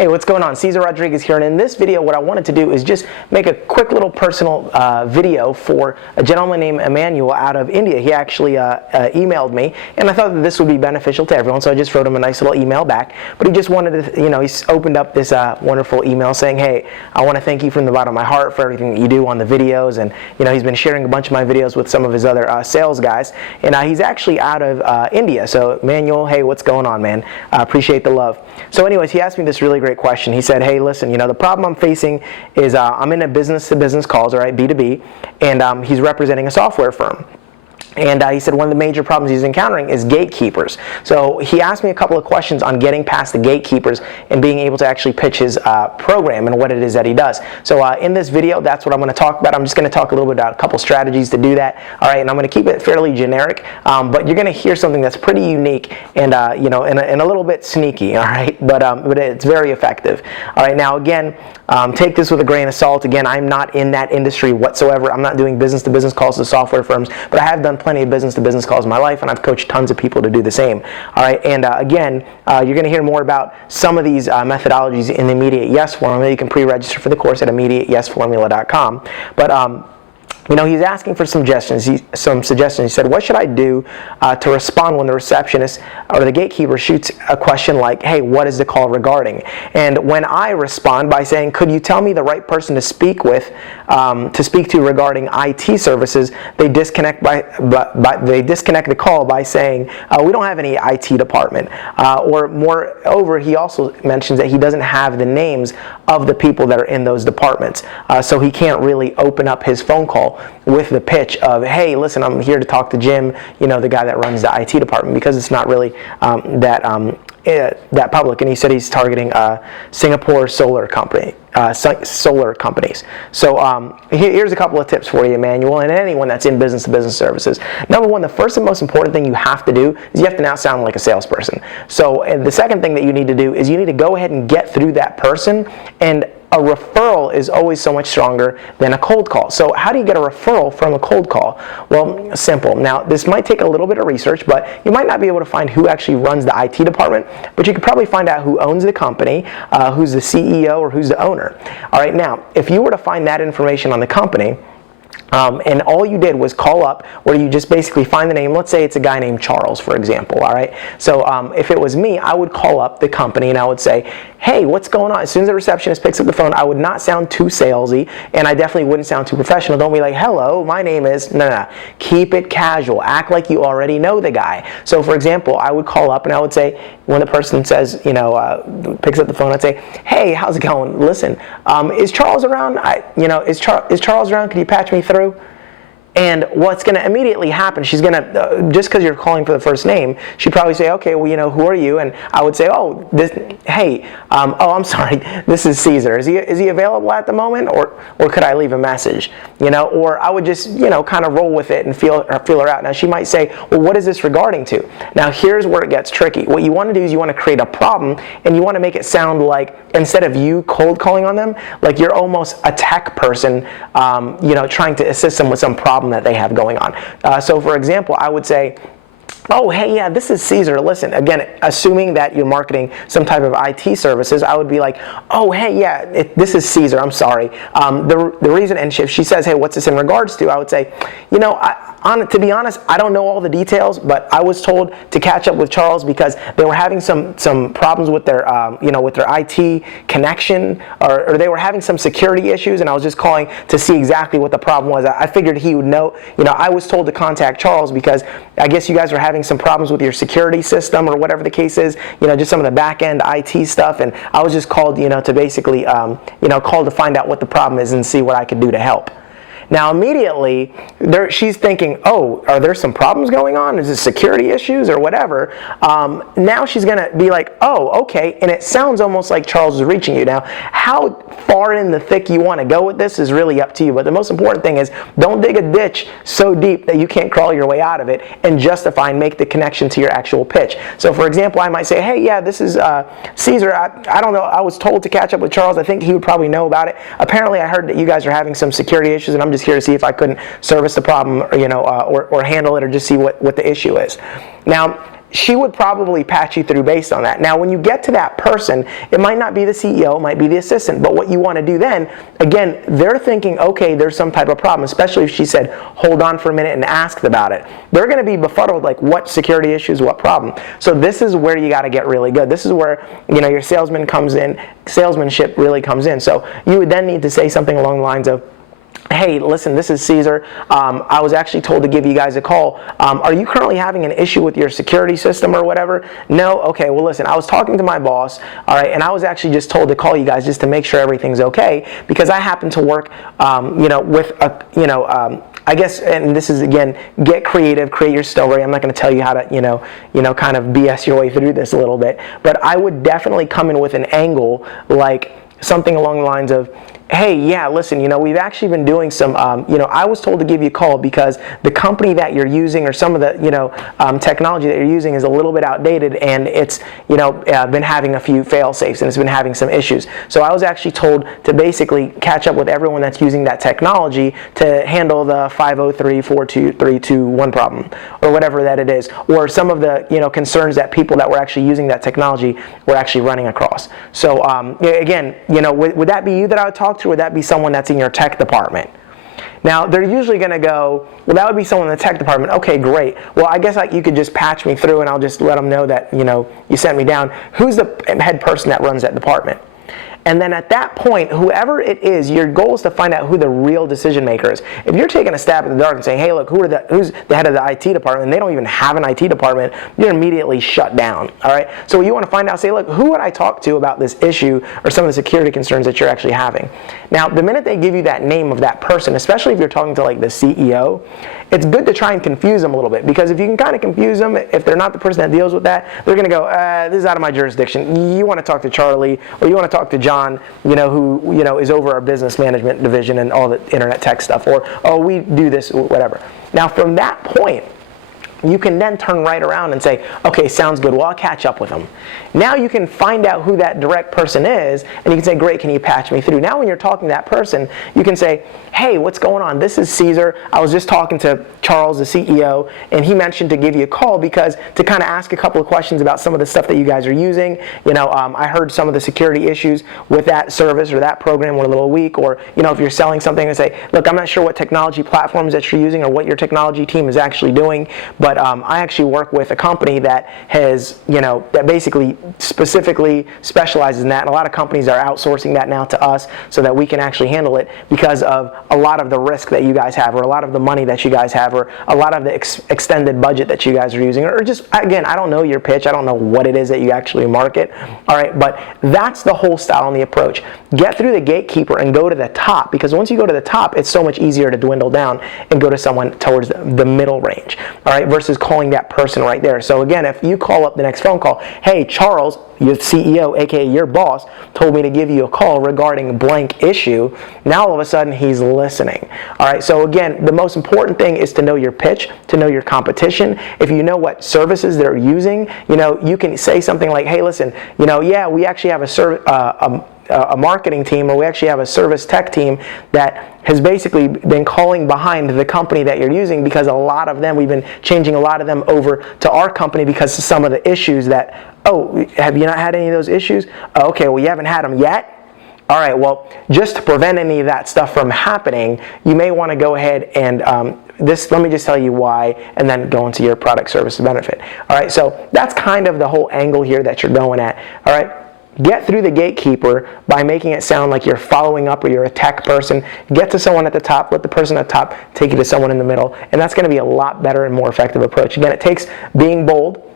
Hey, what's going on? Cesar Rodriguez here, and in this video what I wanted to do is just make a quick little personal video for a gentleman named Emmanuel out of India. He actually emailed me, and I thought that this would be beneficial to everyone, so I just wrote him a nice little email back. But he just wanted to, he's opened up this wonderful email saying, hey, I want to thank you from the bottom of my heart for everything that you do on the videos, and he's been sharing a bunch of my videos with some of his other sales guys, and he's actually out of India. So Emmanuel, hey, what's going on, man? Appreciate the love. So anyways, he asked me this really great question. He said, hey, listen, the problem I'm facing is I'm in a business-to-business calls, all right, B2B, and he's representing a software firm. And he said one of the major problems he's encountering is gatekeepers. So he asked me a couple of questions on getting past the gatekeepers and being able to actually pitch his program and what it is that he does. So in this video, that's what I'm going to talk about. I'm just going to talk a little bit about a couple strategies to do that. All right, and I'm going to keep it fairly generic, but you're going to hear something that's pretty unique and and a little bit sneaky. All right, but it's very effective. All right, now again, take this with a grain of salt. Again, I'm not in that industry whatsoever. I'm not doing business-to-business calls to software firms, but I have done plenty of business-to-business calls in my life, and I've coached tons of people to do the same. All right, and again, you're going to hear more about some of these methodologies in the Immediate Yes Formula. You can pre-register for the course at immediateyesformula.com. But he's asking for some suggestions. He said, what should I do to respond when the receptionist or the gatekeeper shoots a question like, hey, what is the call regarding? And when I respond by saying, could you tell me the right person to speak to regarding IT services, they disconnect the call by saying, we don't have any IT department. Or moreover, he also mentions that he doesn't have the names of the people that are in those departments. So he can't really open up his phone call with the pitch of, hey, listen, I'm here to talk to Jim, the guy that runs the IT department, because it's not really that public. And he said he's targeting Singapore solar companies. So here's a couple of tips for you, Emmanuel, and anyone that's in business-to-business services. Number one, the first and most important thing you have to do is you have to now sound like a salesperson. So the second thing that you need to do is you need to go ahead and get through that person, and a referral is always so much stronger than a cold call. So how do you get a referral from a cold call? Well, simple. Now, this might take a little bit of research, but you might not be able to find who actually runs the IT department, but you could probably find out who owns the company, who's the CEO, or who's the owner. All right, now, if you were to find that information on the company, and all you did was call up, where you just basically find the name. Let's say it's a guy named Charles, for example, all right? So if it was me, I would call up the company and I would say, hey, what's going on? As soon as the receptionist picks up the phone, I would not sound too salesy, and I definitely wouldn't sound too professional. Don't be like, hello, my name is, no. Keep it casual. Act like you already know the guy. So for example, I would call up and I would say, when the person says, picks up the phone, I'd say, hey, how's it going? Listen, is Charles around? Is Charles around? Could you patch me through? And what's going to immediately happen, she's going to, just because you're calling for the first name, she'd probably say, okay, well, who are you? And I would say, I'm sorry, this is Cesar. Is he available at the moment, or could I leave a message? Or I would just, kind of roll with it and feel her out. Now, she might say, well, what is this regarding to? Now, here's where it gets tricky. What you want to do is you want to create a problem, and you want to make it sound like, instead of you cold calling on them, like you're almost a tech person, trying to assist them with some problem that they have going on. So for example, I would say, oh, hey, yeah, this is Cesar. Listen, again, assuming that you're marketing some type of IT services, I would be like, oh, hey, yeah, this is Cesar. I'm sorry. The reason, and if she says, hey, what's this in regards to? I would say, to be honest, I don't know all the details, but I was told to catch up with Charles because they were having some problems with their, with their IT connection, or they were having some security issues, and I was just calling to see exactly what the problem was. I figured he would know. I was told to contact Charles because I guess you guys were having some problems with your security system or whatever the case is, just some of the back-end IT stuff, and I was just called, to basically, called to find out what the problem is and see what I could do to help. Now immediately, she's thinking, oh, are there some problems going on? Is it security issues or whatever? Now she's going to be like, oh, okay, and it sounds almost like Charles is reaching you. Now, how far in the thick you want to go with this is really up to you, but the most important thing is don't dig a ditch so deep that you can't crawl your way out of it, and justify and make the connection to your actual pitch. So for example, I might say, hey, yeah, this is Cesar. I don't know, I was told to catch up with Charles. I think he would probably know about it. Apparently I heard that you guys are having some security issues, and I'm just here to see if I couldn't service the problem, or handle it, or just see what the issue is. Now, she would probably patch you through based on that. Now, when you get to that person, it might not be the CEO, it might be the assistant, but what you want to do then, again, they're thinking, okay, there's some type of problem, especially if she said, hold on for a minute and asked about it. They're going to be befuddled, like, what security issues, what problem? So this is where you got to get really good. This is where, your salesman comes in, salesmanship really comes in. So you would then need to say something along the lines of, hey, listen, this is Cesar. I was actually told to give you guys a call. Are you currently having an issue with your security system or whatever? No? Okay, well, listen, I was talking to my boss, all right, and I was actually just told to call you guys just to make sure everything's okay, because I happen to work, with a, I guess, and this is, again, get creative, create your story. I'm not going to tell you how to, kind of BS your way through this a little bit, but I would definitely come in with an angle, like something along the lines of, hey, yeah, listen, we've actually been doing some, I was told to give you a call because the company that you're using or some of the, technology that you're using is a little bit outdated, and it's, been having a few fail-safes and it's been having some issues. So I was actually told to basically catch up with everyone that's using that technology to handle the 503-42321 problem or whatever that it is, or some of the, concerns that people that were actually using that technology were actually running across. So again, would that be you that I would talk to, or would that be someone that's in your tech department? Now, they're usually going to go, well, that would be someone in the tech department. Okay, great. Well, I guess you could just patch me through and I'll just let them know that, you sent me down. Who's the head person that runs that department? And then at that point, whoever it is, your goal is to find out who the real decision maker is. If you're taking a stab in the dark and saying, hey, look, who's the head of the IT department, and they don't even have an IT department, you're immediately shut down, all right? So what you want to find out, say, look, who would I talk to about this issue or some of the security concerns that you're actually having? Now, the minute they give you that name of that person, especially if you're talking to like the CEO, it's good to try and confuse them a little bit, because if you can kind of confuse them, if they're not the person that deals with that, they're going to go, this is out of my jurisdiction. You want to talk to Charlie, or you want to talk to John, who, is over our business management division and all the internet tech stuff, or, oh, we do this, whatever. Now, from that point, you can then turn right around and say, okay, sounds good, well, I'll catch up with them. Now you can find out who that direct person is, and you can say, great, can you patch me through? Now when you're talking to that person, you can say, hey, what's going on? This is Cesar. I was just talking to Charles, the CEO, and he mentioned to give you a call because to kind of ask a couple of questions about some of the stuff that you guys are using. I heard some of the security issues with that service or that program were a little weak, or, if you're selling something and say, look, I'm not sure what technology platforms that you're using or what your technology team is actually doing, but I actually work with a company that has, that basically specifically specializes in that, and a lot of companies are outsourcing that now to us so that we can actually handle it because of a lot of the risk that you guys have, or a lot of the money that you guys have, or a lot of the extended budget that you guys are using, or just, again, I don't know your pitch, I don't know what it is that you actually market, all right, but that's the whole style and the approach. Get through the gatekeeper and go to the top, because once you go to the top, it's so much easier to dwindle down and go to someone towards the middle range, all right, versus calling that person right there. So again, if you call up the next phone call, hey, Charles, your CEO, aka your boss, told me to give you a call regarding blank issue. Now all of a sudden he's listening. All right, so again, the most important thing is to know your pitch, to know your competition. If you know what services they're using, you can say something like, hey, listen, yeah, we actually have a marketing team, or we actually have a service tech team that has basically been calling behind the company that you're using, because a lot of them, we've been changing a lot of them over to our company because of some of the issues that, oh, have you not had any of those issues? Oh, okay, well, you haven't had them yet? All right, well, just to prevent any of that stuff from happening, you may want to go ahead and let me just tell you why, and then go into your product, service, and benefit. All right, so that's kind of the whole angle here that you're going at. All right. Get through the gatekeeper by making it sound like you're following up, or you're a tech person. Get to someone at the top, let the person at the top take you to someone in the middle, and that's going to be a lot better and more effective approach. Again, it takes being bold,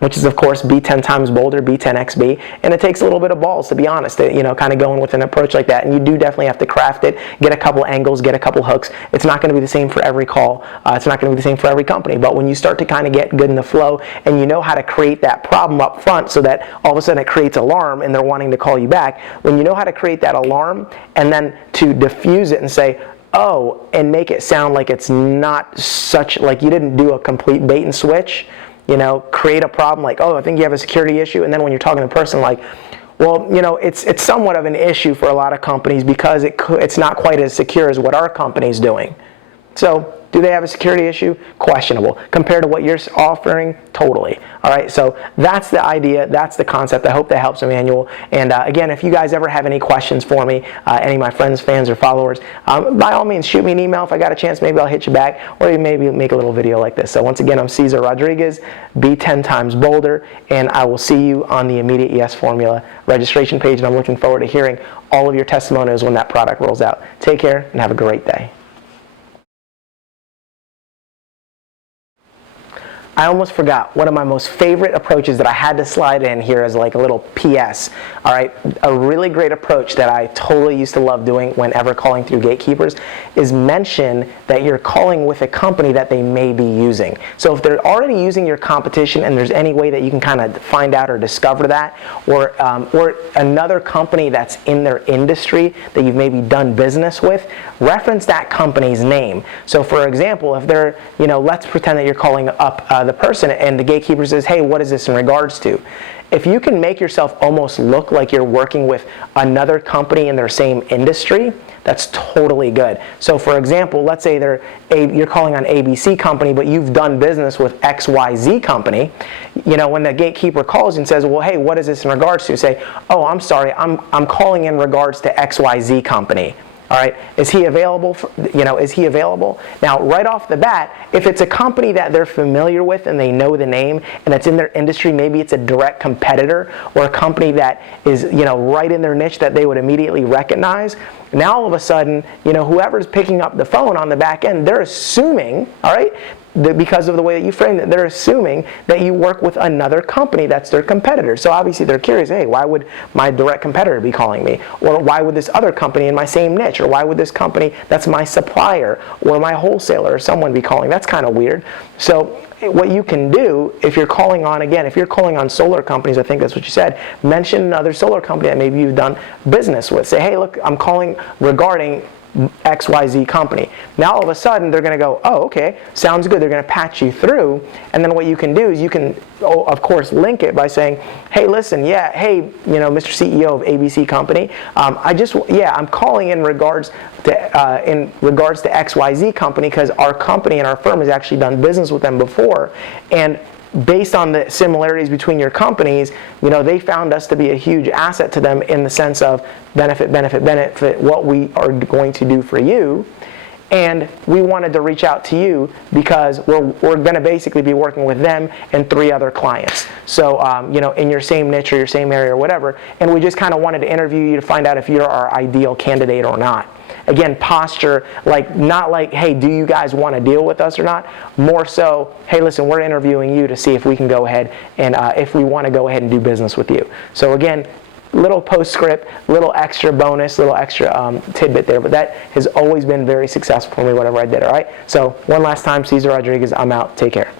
which is, of course, be 10 times bolder, be 10xb, and it takes a little bit of balls, to be honest, kind of going with an approach like that, and you do definitely have to craft it, get a couple angles, get a couple hooks. It's not going to be the same for every call, it's not going to be the same for every company, but when you start to kind of get good in the flow, and you know how to create that problem up front so that all of a sudden it creates alarm and they're wanting to call you back, when you know how to create that alarm and then to diffuse it and say, oh, and make it sound like it's not such, like you didn't do a complete bait and switch, create a problem like, oh, I think you have a security issue, and then when you're talking to a person like, well, it's somewhat of an issue for a lot of companies because it's not quite as secure as what our company's doing. So Do they have a security issue? Questionable. Compared to what you're offering, totally. All right, so that's the idea, that's the concept. I hope that helps, Emmanuel. And again, if you guys ever have any questions for me, any of my friends, fans, or followers, by all means, shoot me an email. If I got a chance, maybe I'll hit you back, or maybe make a little video like this. So once again, I'm Cesar Rodriguez. Be 10 times bolder, and I will see you on the Immediate Yes Formula registration page, and I'm looking forward to hearing all of your testimonials when that product rolls out. Take care, and have a great day. I almost forgot one of my most favorite approaches that I had to slide in here as like a little PS. All right, a really great approach that I totally used to love doing whenever calling through Gatekeepers is mention that you're calling with a company that they may be using. So if they're already using your competition and there's any way that you can kind of find out or discover that, or another company that's in their industry that you've maybe done business with, reference that company's name. So for example, if they're, let's pretend that you're calling up the person and the gatekeeper says, hey, what is this in regards to? If you can make yourself almost look like you're working with another company in their same industry, that's totally good. So for example, let's say you're calling on ABC company, but you've done business with XYZ company. When the gatekeeper calls and says, well, hey, what is this in regards to? Say, oh, I'm sorry, I'm calling in regards to XYZ company. All right, is he available? Is he available? Now, right off the bat, if it's a company that they're familiar with and they know the name and it's in their industry, maybe it's a direct competitor or a company that is, right in their niche that they would immediately recognize. Now, all of a sudden, whoever's picking up the phone on the back end, they're assuming, all right, because of the way that you framed it, they're assuming that you work with another company that's their competitor. So obviously they're curious, hey, why would my direct competitor be calling me? Or why would this other company in my same niche? Or why would this company that's my supplier or my wholesaler or someone be calling? That's kind of weird. So what you can do, if you're calling on solar companies, I think that's what you said, mention another solar company that maybe you've done business with. Say, hey, look, I'm calling regarding XYZ company. Now all of a sudden they're going to go, oh, okay, sounds good. They're going to patch you through, and then what you can do is you can, of course, link it by saying, hey, listen, yeah, hey, Mr. CEO of ABC company, I'm calling in regards to XYZ company because our company and our firm has actually done business with them before, and based on the similarities between your companies, they found us to be a huge asset to them in the sense of benefit, what we are going to do for you. And we wanted to reach out to you because we're going to basically be working with them and 3 other clients. So, in your same niche or your same area or whatever. And we just kind of wanted to interview you to find out if you're our ideal candidate or not. Again, posture, not like, hey, do you guys want to deal with us or not? More so, hey, listen, we're interviewing you to see if we can go ahead and if we want to go ahead and do business with you. So again, little postscript, little extra bonus, little extra tidbit there, but that has always been very successful for me, whatever I did, all right? So one last time, Cesar Rodriguez, I'm out. Take care.